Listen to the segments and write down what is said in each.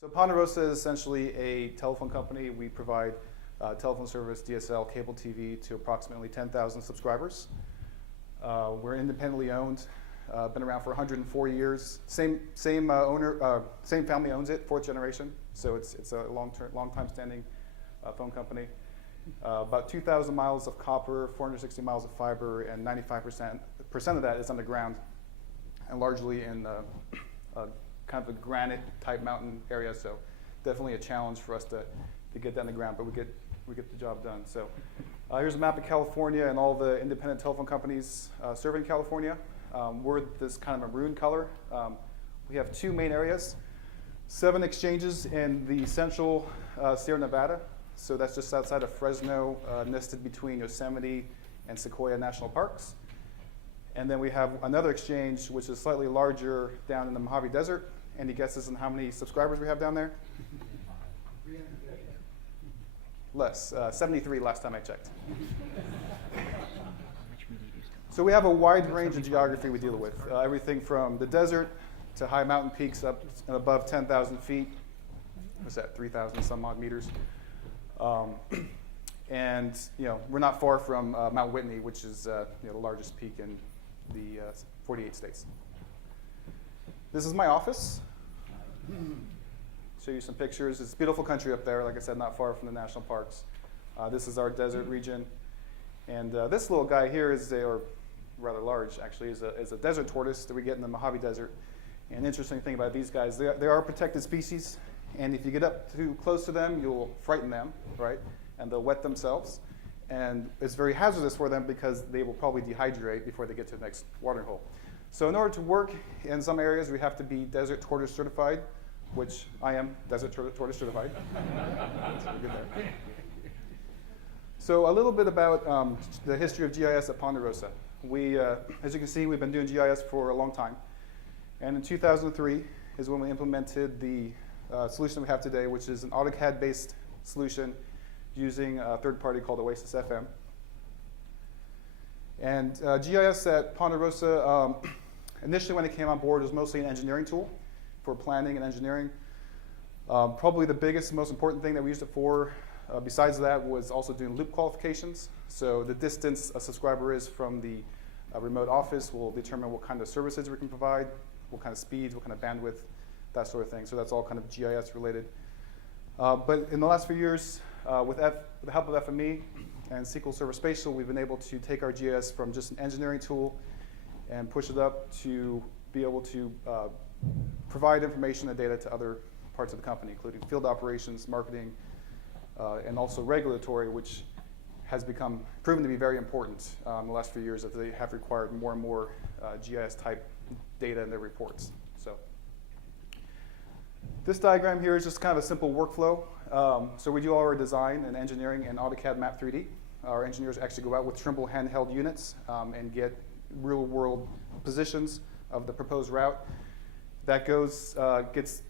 So Ponderosa is essentially a telephone company. We provide telephone service, DSL, cable TV to approximately 10,000 subscribers. We're independently owned, been around for 104 years. Same owner, same family owns it, fourth generation. So it's a long time standing phone company. About 2,000 miles of copper, 460 miles of fiber, and 95% of that is underground, and largely in kind of a granite type mountain area. So definitely a challenge for us to get that in the ground, but we get the job done. So here's a map of California and all the independent telephone companies serving California. We're this kind of a maroon color. We have two main areas, 7 exchanges in the central Sierra Nevada. So that's just outside of Fresno, nested between Yosemite and Sequoia National Parks. And then we have another exchange, which is slightly larger down in the Mojave Desert. Any guesses on how many subscribers we have down there? Less, 73 last time I checked. So we have a wide range of geography we deal with. Everything from the desert to high mountain peaks up and above 10,000 feet. What's that, 3,000 some odd meters. And we're not far from Mount Whitney, which is the largest peak in the 48 states. This is my office. Show you some pictures. It's beautiful country up there, like I said, not far from the national parks. This is our desert region. And this little guy here is, or rather large actually, is a desert tortoise that we get in the Mojave Desert. And the interesting thing about these guys, they are protected species. And if you get up too close to them, you'll frighten them, right? And they'll wet themselves. And it's very hazardous for them because they will probably dehydrate before they get to the next watering hole. So in order to work in some areas, we have to be desert tortoise certified, which I am desert tortoise certified. So a little bit about the history of GIS at Ponderosa. We, as you can see, we've been doing GIS for a long time. And in 2003 is when we implemented the solution we have today, which is an AutoCAD-based solution using a third party called Oasis FM. And GIS at Ponderosa, initially when it came on board, was mostly an engineering tool for planning and engineering. Probably the biggest, most important thing that we used it for, besides that, was also doing loop qualifications. So the distance a subscriber is from the remote office will determine what kind of services we can provide, what kind of speeds, what kind of bandwidth, that sort of thing. So that's all kind of GIS related. But in the last few years, with the help of FME and SQL Server Spatial, we've been able to take our GIS from just an engineering tool and push it up to be able to provide information and data to other parts of the company, including field operations, marketing, and also regulatory, which has proven to be very important in the last few years, that they have required more and more GIS-type data in their reports. So this diagram here is just kind of a simple workflow. So we do all our design and engineering in AutoCAD Map 3D. Our engineers actually go out with Trimble handheld units and get real-world positions of the proposed route. That gets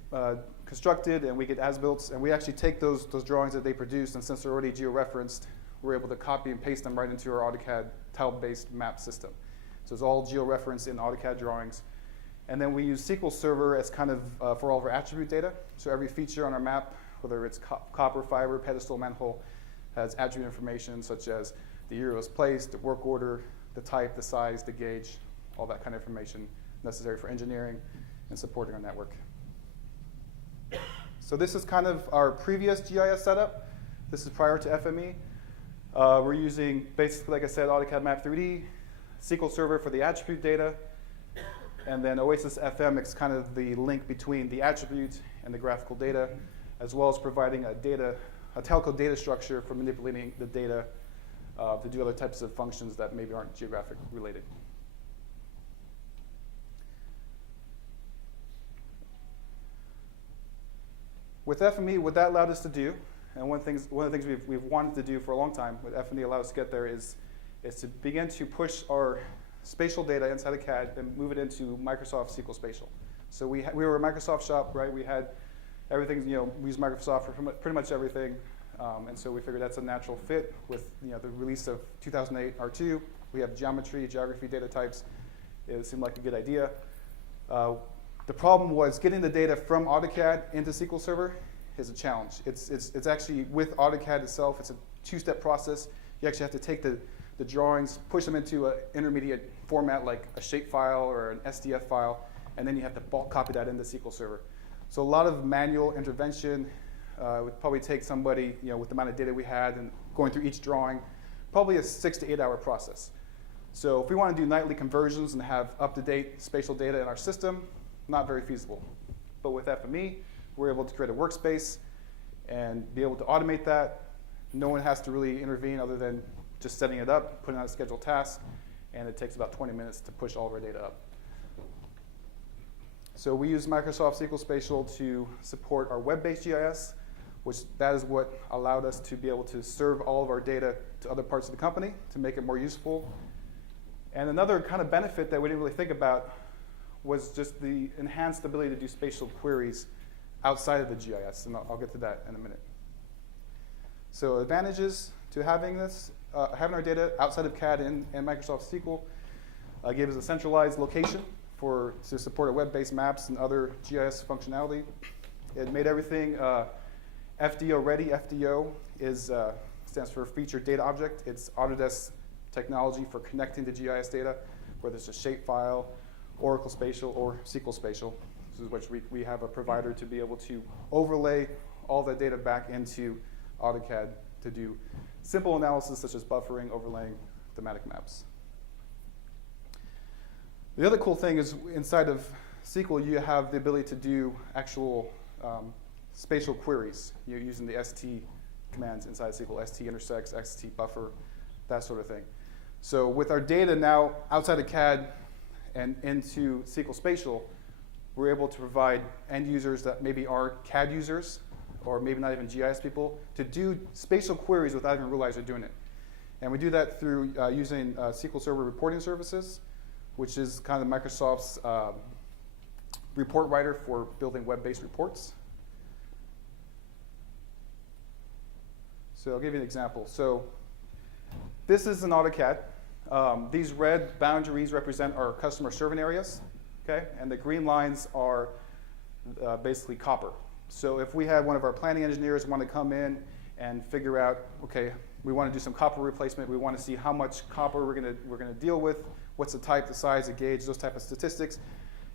constructed, and we get as-built, and we actually take those drawings that they produce, and since they're already geo-referenced, we're able to copy and paste them right into our AutoCAD tile-based map system. So it's all geo-referenced in AutoCAD drawings. And then we use SQL Server as kind of for all of our attribute data. So every feature on our map, whether it's copper, fiber, pedestal, manhole, has attribute information such as the year it was placed, the work order, the type, the size, the gauge, all that kind of information necessary for engineering and supporting our network. So this is kind of our previous GIS setup. This is prior to FME. We're using, basically, like I said, AutoCAD Map 3D, SQL Server for the attribute data, and then Oasis FM is kind of the link between the attribute and the graphical data, as well as providing a telco data structure for manipulating the data to do other types of functions that maybe aren't geographic related. With FME, what that allowed us to do, and one of the things we've wanted to do for a long time, what FME allowed us to get there is to begin to push our spatial data inside of CAD and move it into Microsoft SQL Spatial. So we were a Microsoft shop, right? We had everything, we use Microsoft for pretty much everything. And so we figured that's a natural fit with the release of 2008 R2. We have geometry, geography data types. It seemed like a good idea. The problem was getting the data from AutoCAD into SQL Server is a challenge. It's actually, with AutoCAD itself, it's a two-step process. You actually have to take the drawings, push them into an intermediate format like a shapefile or an SDF file, and then you have to bulk copy that into SQL Server. So a lot of manual intervention would probably take somebody, with the amount of data we had and going through each drawing, probably a 6 to 8 hour process. So if we want to do nightly conversions and have up-to-date spatial data in our system, not very feasible. But with FME, we're able to create a workspace and be able to automate that. No one has to really intervene other than just setting it up, putting out a scheduled task, and it takes about 20 minutes to push all of our data up. So we use Microsoft SQL Spatial to support our web-based GIS, which that is what allowed us to be able to serve all of our data to other parts of the company to make it more useful. And another kind of benefit that we didn't really think about was just the enhanced ability to do spatial queries outside of the GIS, and I'll get to that in a minute. So advantages to having this, having our data outside of CAD and Microsoft SQL gave us a centralized location to support our web-based maps and other GIS functionality. It made everything FDO ready. FDO stands for Featured Data Object. It's Autodesk technology for connecting to GIS data, whether it's a shapefile, Oracle Spatial, or SQL Spatial. This is which we have a provider to be able to overlay all that data back into AutoCAD to do simple analysis such as buffering, overlaying, thematic maps. The other cool thing is inside of SQL, you have the ability to do actual spatial queries. You're using the ST commands inside SQL, ST intersects, ST buffer, that sort of thing. So with our data now outside of CAD and into SQL Spatial, we're able to provide end users that maybe are CAD users or maybe not even GIS people to do spatial queries without even realizing they're doing it. And we do that through using SQL Server reporting services, which is kind of Microsoft's report writer for building web-based reports. So I'll give you an example. So this is an AutoCAD. These red boundaries represent our customer serving areas, okay? And the green lines are basically copper. So if we had one of our planning engineers want to come in and figure out, okay, we want to do some copper replacement, we want to see how much copper we're going to deal with, what's the type, the size, the gauge, those type of statistics.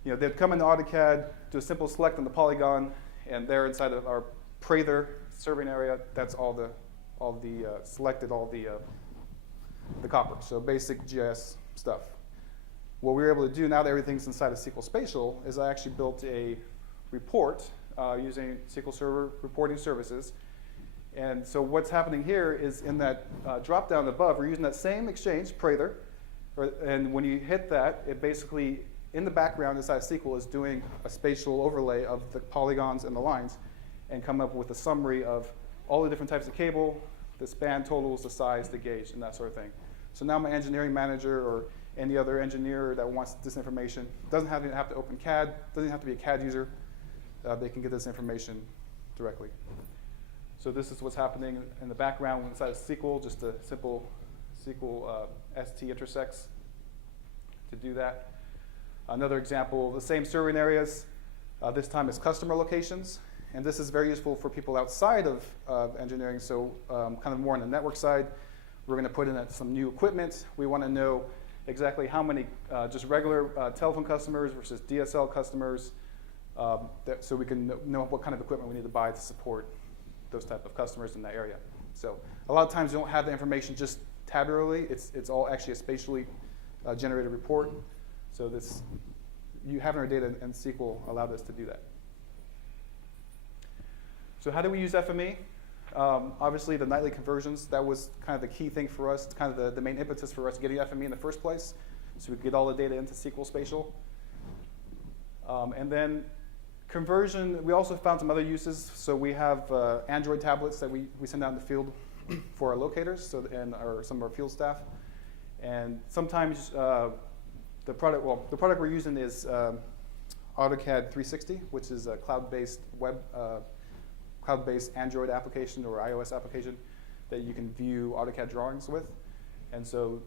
They'd come into AutoCAD, do a simple select on the polygon, and there inside of our Prather serving area, that's all the copper. So basic GIS stuff. What we were able to do now that everything's inside of SQL Spatial is I actually built a report using SQL Server reporting services. And so what's happening here is in that drop down above, we're using that same exchange, Prather. And when you hit that, it basically, in the background inside SQL, is doing a spatial overlay of the polygons and the lines and come up with a summary of all the different types of cable, the span totals, the size, the gauge, and that sort of thing. So now my engineering manager or any other engineer that wants this information doesn't have to open CAD, doesn't have to be a CAD user. They can get this information directly. So this is what's happening in the background inside of SQL, just a simple SQL ST intersects to do that. Another example, the same serving areas, this time is customer locations. And this is very useful for people outside of engineering, so kind of more on the network side. We're going to put in some new equipment. We want to know exactly how many just regular telephone customers versus DSL customers, so we can know what kind of equipment we need to buy to support those type of customers in that area. So a lot of times you don't have the information just tabularly. It's all actually a spatially generated report. So having our data in SQL allowed us to do that. So how do we use FME? Obviously, the nightly conversions, that was kind of the key thing for us, kind of the main impetus for us getting FME in the first place, so we could get all the data into SQL Spatial. And then conversion, we also found some other uses. So we have Android tablets that we send out in the field for our locators and some of our field staff. And sometimes the product we're using is AutoCAD 360, which is a cloud-based cloud-based Android application or iOS application that you can view AutoCAD drawings with. And so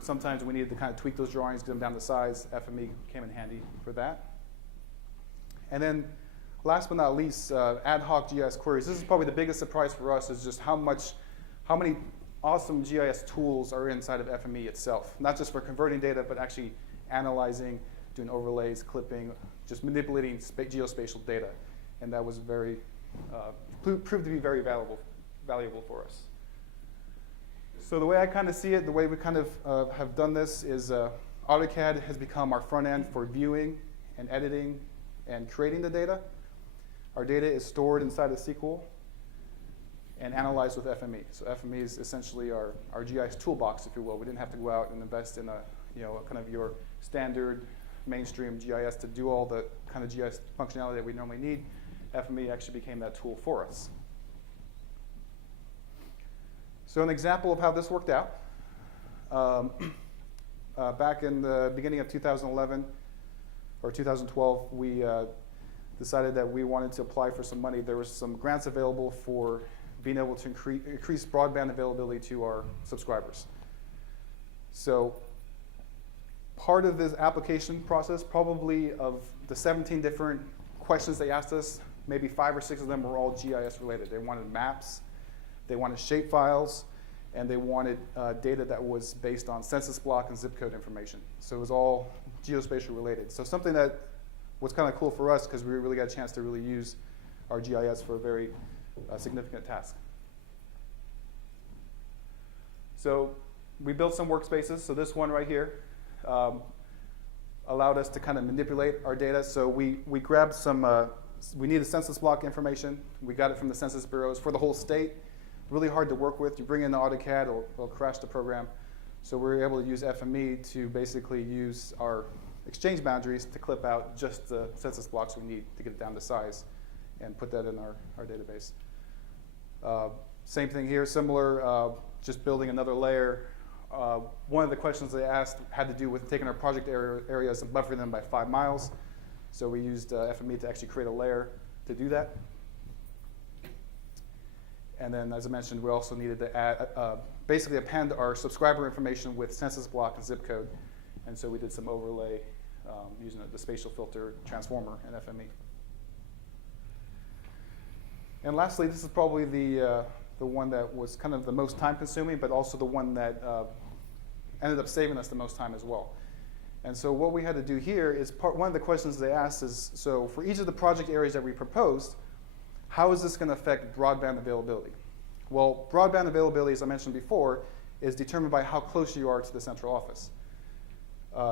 sometimes we needed to kind of tweak those drawings, get them down to size. FME came in handy for that. And then last but not least, ad hoc GIS queries. This is probably the biggest surprise for us, is just how many awesome GIS tools are inside of FME itself. Not just for converting data, but actually analyzing, doing overlays, clipping, just manipulating geospatial data. And that was proved to be very valuable for us. So the way I kind of see it, the way we kind of have done this is AutoCAD has become our front end for viewing and editing and creating the data. Our data is stored inside of SQL and analyzed with FME. So FME is essentially our GIS toolbox, if you will. We didn't have to go out and invest in kind of your standard mainstream GIS to do all the kind of GIS functionality that we normally need. FME actually became that tool for us. So an example of how this worked out. Back in the beginning of 2011 or 2012, we decided that we wanted to apply for some money. There was some grants available for being able to increase broadband availability to our subscribers. So part of this application process, probably of the 17 different questions they asked us, maybe 5 or 6 of them were all GIS related. They wanted maps, they wanted shape files, and they wanted data that was based on census block and zip code information. So it was all geospatial related. So something that was kind of cool for us, because we really got a chance to really use our GIS for a very significant task. So we built some workspaces. So this one right here allowed us to kind of manipulate our data. So we grabbed some, we needed census block information. We got it from the census bureaus for the whole state. Really hard to work with. You bring in the AutoCAD, it'll crash the program. So we were able to use FME to basically use our exchange boundaries to clip out just the census blocks we need to get it down to size and put that in our database. Same thing here, similar, just building another layer. One of the questions they asked had to do with taking our project areas and buffering them by 5 miles. So we used FME to actually create a layer to do that. And then, as I mentioned, we also needed to add, basically append our subscriber information with census block and zip code. And so we did some overlay using the spatial filter transformer in FME. And lastly, this is probably the one that was kind of the most time consuming, but also the one that ended up saving us the most time as well. And so what we had to do here is one of the questions they asked is, so for each of the project areas that we proposed, how is this going to affect broadband availability? Well, broadband availability, as I mentioned before, is determined by how close you are to the central office.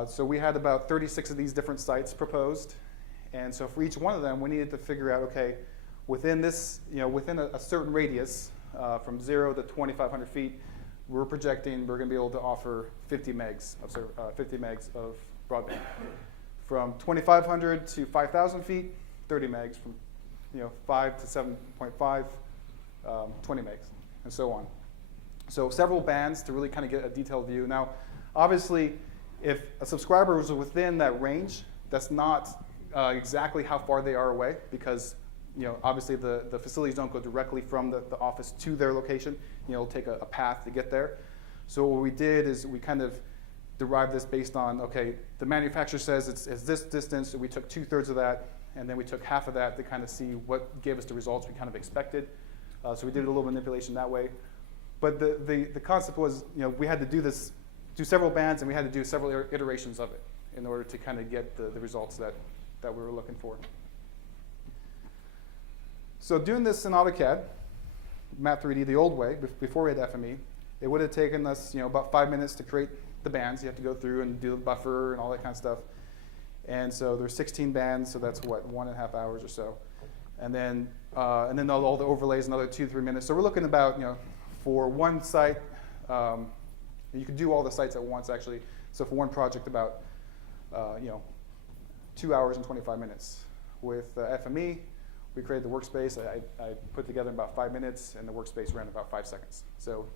So we had about 36 of these different sites proposed. And so for each one of them, we needed to figure out, okay, within this, within a certain radius, from 0 to 2,500 feet, we're projecting we're going to be able to offer 50 megs of broadband. From 2,500 to 5,000 feet, 30 megs. From 5 to 7.5, 20 megs, and so on. So several bands to really kind of get a detailed view. Now, obviously, if a subscriber was within that range, that's not exactly how far they are away, because obviously the facilities don't go directly from the office to their location. It'll take a path to get there. So what we did is we kind of derived this based on, okay, the manufacturer says it's this distance, so we took 2/3 of that, and then we took half of that to kind of see what gave us the results we kind of expected. So we did a little manipulation that way. But the concept was, we had to do several bands, and we had to do several iterations of it in order to kind of get the results that we were looking for. So doing this in AutoCAD, Map 3D the old way, before we had FME, it would have taken us about 5 minutes to create the bands. You have to go through and do the buffer and all that kind of stuff. And so there's 16 bands, so that's what, 1.5 hours or so. And then all the overlays, another 2 to 3 minutes. So we're looking about, for one site, you could do all the sites at once actually. So for one project, about 2 hours and 25 minutes. With FME, we created the workspace. I put together in about 5 minutes, and the workspace ran about 5 seconds. So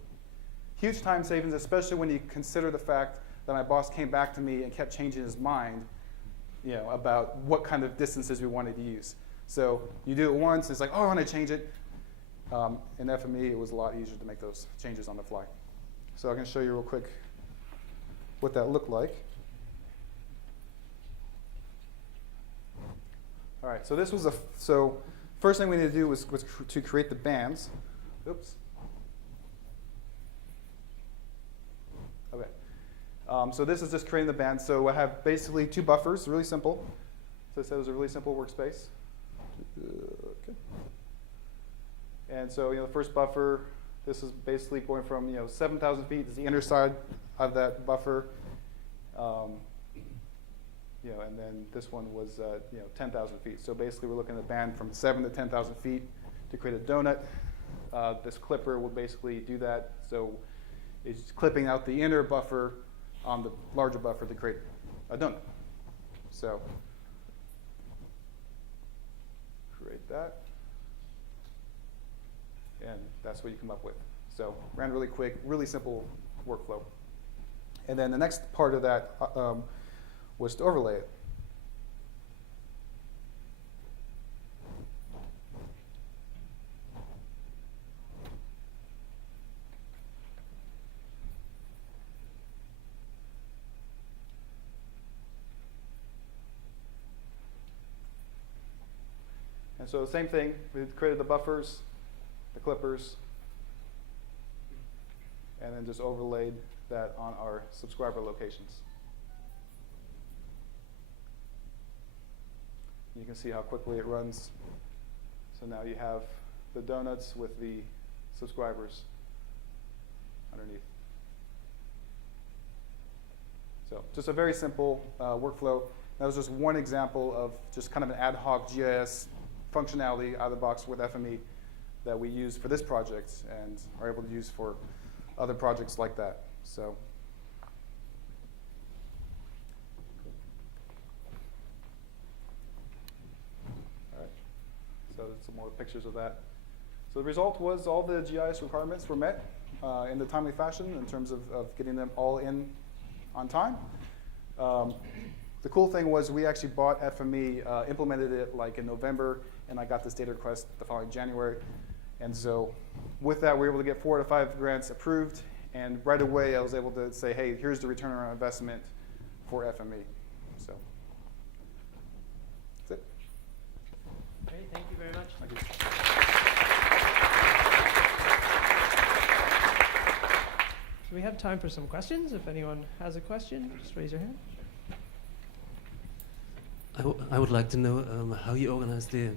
huge time savings, especially when you consider the fact that my boss came back to me and kept changing his mind about what kind of distances we wanted to use. So you do it once, it's like, oh, I want to change it. In FME, it was a lot easier to make those changes on the fly. So I can show you real quick what that looked like. All right, so this was so first thing we need to do was to create the bands. Oops. Okay. So this is just creating the bands. So I have basically 2 buffers, really simple. So I said it was a really simple workspace. Okay. And so the first buffer, this is basically going from 7,000 feet is the inner side of that buffer. And then this one was 10,000 feet. So basically we're looking at a band from 7 to 10,000 feet to create a donut. This clipper will basically do that. So it's clipping out the inner buffer on the larger buffer to create a donut. So create that. And that's what you come up with. So ran really quick, really simple workflow. And then the next part of that was to overlay it. And so the same thing, we created the buffers, the clippers, and then just overlaid that on our subscriber locations. You can see how quickly it runs. So now you have the donuts with the subscribers underneath. So just a very simple workflow. That was just one example of just kind of an ad hoc GIS functionality out of the box with FME that we use for this project and are able to use for other projects like that. So. All right. So some more pictures of that. So the result was all the GIS requirements were met in the timely fashion in terms of getting them all in on time. The cool thing was we actually bought FME, implemented it like in November, and I got this data request the following January. And so with that, we were able to get 4 to 5 grants approved. And right away, I was able to say, hey, here's the return on investment for FME. So that's it. Great, thank you very much. Thank you. So we have time for some questions. If anyone has a question, just raise your hand. I would like to know how you organize the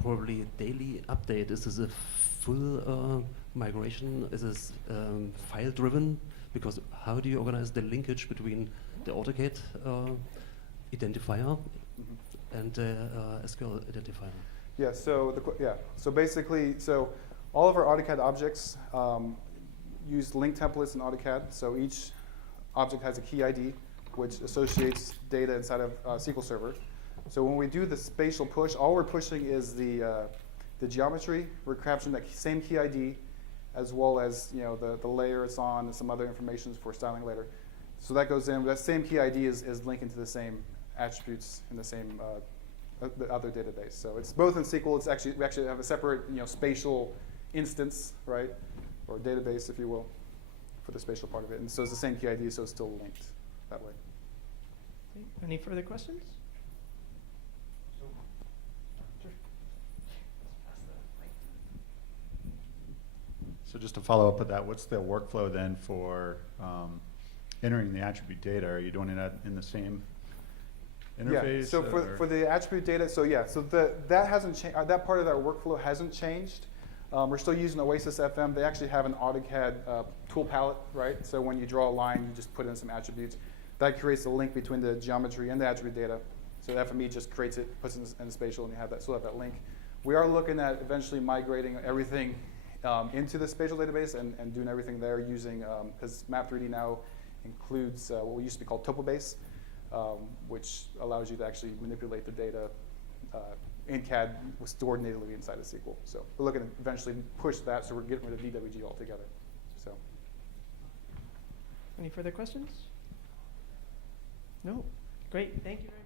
probably daily update. Is this a full migration? Is this file driven? Because how do you organize the linkage between the AutoCAD identifier and SQL identifier? Yeah. So basically, all of our AutoCAD objects use link templates in AutoCAD. So each object has a key ID, which associates data inside of SQL Server. So when we do the spatial push, all we're pushing is the geometry. We're capturing that same key ID, as well as the layer it's on and some other information for styling later. So that goes in. That same key ID is linking to the same attributes in the same the other database. So it's both in SQL. We actually have a separate spatial instance, right, or database, if you will, for the spatial part of it. And so it's the same key ID, so it's still linked that way. Any further questions? So just to follow up with that, what's the workflow then for entering the attribute data? Are you doing it in the same interface? Yeah. So for the attribute data, so that hasn't changed. That part of our workflow hasn't changed. We're still using Oasis FM. They actually have an AutoCAD tool palette, right? So when you draw a line, you just put in some attributes. That creates a link between the geometry and the attribute data. So FME just creates it, puts it in the spatial, and you still have that link. We are looking at eventually migrating everything into the spatial database and doing everything there using, because Map3D now includes what we used to be called TopoBase, which allows you to actually manipulate the data in CAD stored natively inside of SQL. So we're looking to eventually push that, so we're getting rid of DWG altogether. So. Any further questions? No? Great, thank you very much.